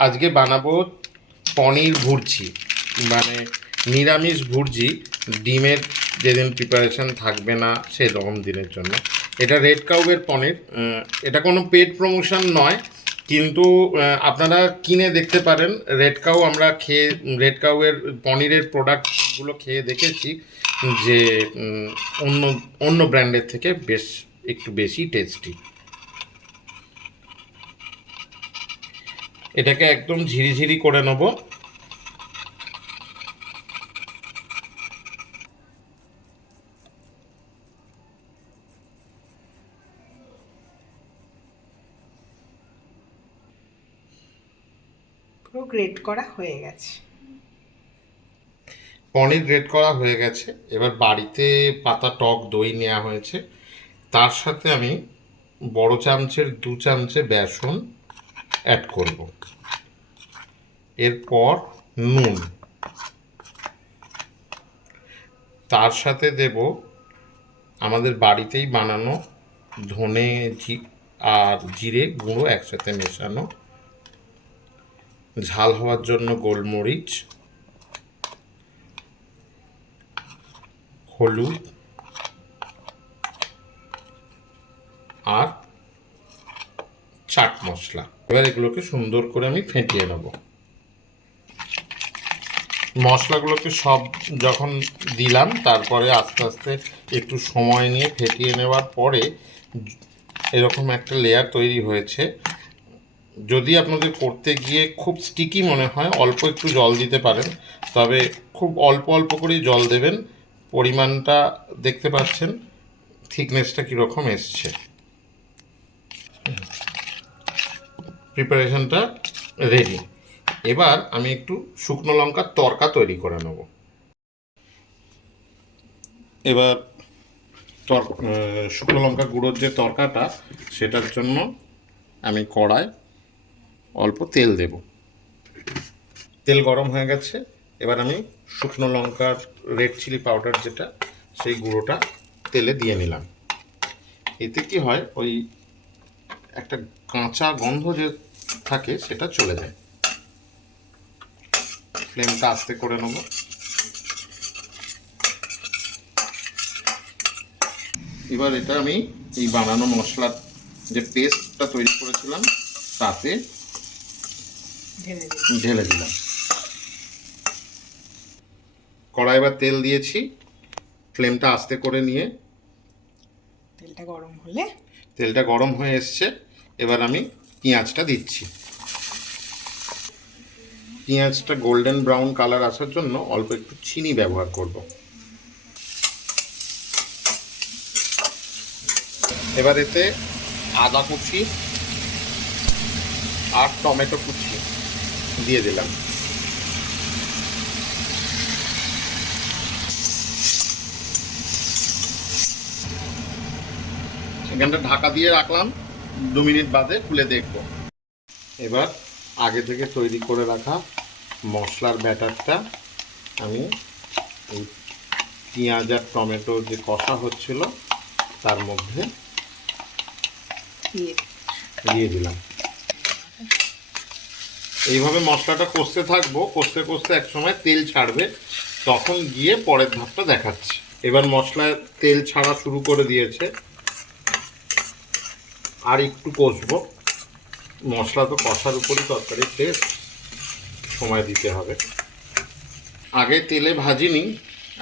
আজকে বানাবো পনির ভুর্জি, মানে নিরামিষ ভুর্জি। ডিমের যেদিন প্রিপারেশন থাকবে না সেরকম দিনের জন্য। এটা রেড কাউয়ের পনির। এটা কোনো পেড প্রমোশন নয়, কিন্তু আপনারা কিনে দেখতে পারেন। আমরা খেয়ে রেড কাউয়ের পনিরের প্রোডাক্টগুলো খেয়ে দেখেছি যে অন্য অন্য ব্র্যান্ডের থেকে একটু বেশি টেস্টি। এটাকে একদম ঝিরিঝিরি করে নেব। পুরো গ্রেট করা হয়ে গেছে। পনির গ্রেট করা হয়ে গেছে। এবার বাড়িতে পাতা টক দই নেওয়া হয়েছে, তার সাথে আমি বড় চামচের 2 চামচে বেসন অ্যাড করব। এরপর নুন, তার সাথে দেব আমাদের বাড়িতেই বানানো ধনে আর জিরে গুঁড়ো একসাথে মেশানো, ঝাল হওয়ার জন্য গোলমরিচ, হলুদ আর চাট মশলা। এবার এগুলোকে সুন্দর করে আমি ফেটিয়ে নেব। মশলাগুলোকে সব যখন দিলাম, তারপরে আস্তে আস্তে একটু সময় নিয়ে ফেটিয়ে নেওয়ার পরে এরকম একটা লেয়ার তৈরি হয়েছে। যদি আপনাদের করতে গিয়ে খুব স্টিকি মনে হয়, অল্প একটু জল দিতে পারেন, তবে খুব অল্প অল্প করেই জল দেবেন। পরিমাণটা দেখতে পাচ্ছেন, থিকনেসটা কীরকম এসছে। প্রিপারেশনটা রেডি। এবার আমি একটু শুকনো লঙ্কার তড়কা তৈরি করে নেব। এবার শুকনো লঙ্কা গুঁড়োর যে তড়কাটা, সেটার জন্য আমি কড়ায় অল্প তেল দেব। তেল গরম হয়ে গেছে। এবার আমি শুকনো লঙ্কার রেড চিলি পাউডার যেটা, সেই গুঁড়োটা তেলে দিয়ে নিলাম। এতে কি হয়, ওই একটা কাঁচা গন্ধ যে থাকে সেটা চলে যায়। ফ্লেমটা আস্তে করে নেব। এবার এটা আমি এই বানানো মশলার যে পেস্টটা তৈরি করেছিলাম তাতে ঢেলে দিলাম। কড়াই এবার তেল দিয়েছি, ফ্লেমটা আস্তে করে নিয়ে তেলটা গরম হয়ে এসছে। এবার আমি পেঁয়াজটা দিচ্ছি। পেঁয়াজটা গোল্ডেন ব্রাউন কালার আসার জন্য অল্প একটু চিনি ব্যবহার করব। এবার এতে আদা কুচি আর টমেটো কুচি দিয়ে দিলাম। এখানটা ঢাকা দিয়ে রাখলাম, 2 মিনিট বাদে খুলে দেখব। এবার আগে থেকে তৈরি করে রাখা মশলার ব্যাটারটা আমি এই পেঁয়াজ আর টমেটো যে কষা হচ্ছিল তার মধ্যে দিয়ে দিলাম। এইভাবে মশলাটা কষতে থাকবো, কষতে কষতে একসময় তেল ছাড়বে, তখন গিয়ে পরের ধাপটা দেখাচ্ছি। এবার মশলায় তেল ছাড়া শুরু করে দিয়েছে, আর একটু কষবো। মশলা তো কষার উপরই তরকারির টেস্ট, সময় দিতে হবে। আগে তেলে ভাজিনি,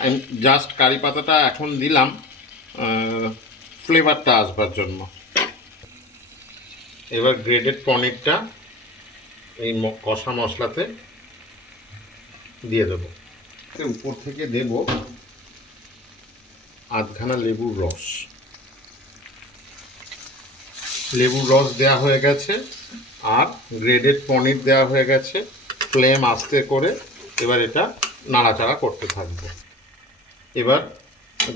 আমি জাস্ট কারি পাতাটা এখন দিলাম ফ্লেভারটা আসবার জন্য। এবার গ্রেডেড পনিরটা এই কষা মশলাতে দিয়ে দেবো। উপর থেকে দেব আধখানা লেবুর রস। লেবুর রস দেওয়া হয়ে গেছে আর গ্রেডেড পনির দেওয়া হয়ে গেছে। ফ্লেম আস্তে করে এবার এটা নাড়াচাড়া করতে থাকবো। এবার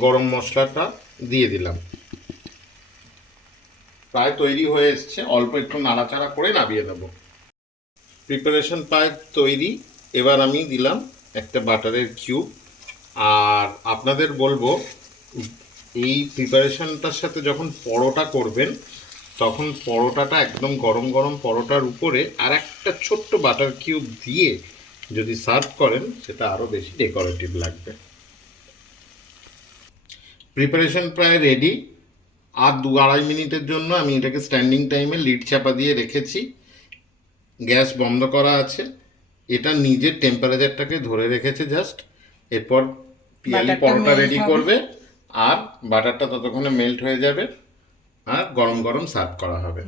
গরম মশলাটা দিয়ে দিলাম। প্রায় তৈরি হয়ে এসছে, অল্প একটু নাড়াচাড়া করে নামিয়ে দেব। প্রিপারেশন প্রায় তৈরি। এবার আমি দিলাম একটা বাটারের কিউব। আর আপনাদের বলবো, এই প্রিপারেশনটার সাথে যখন পরোটা করবেন তখন পরোটাটা একদম গরম গরম পরোটার উপরে আর একটা ছোট্ট বাটার কিউব দিয়ে যদি সার্ভ করেন সেটা আরও বেশি ডেকোরেটিভ লাগবে। প্রিপারেশন প্রায় রেডি। আর 2-2.5 মিনিটের জন্য আমি এটাকে স্ট্যান্ডিং টাইমে লিড চাপা দিয়ে রেখেছি। গ্যাস বন্ধ করা আছে। এটা নিজের টেম্পারেচারটাকে ধরে রেখেছে জাস্ট। এরপর পিয়ালি বাটারটা পরোটা melt রেডি হবে। করবে আর বাটারটা ততক্ষণে মেল্ট হয়ে যাবে আর গরম গরম সার্ভ করা হবে।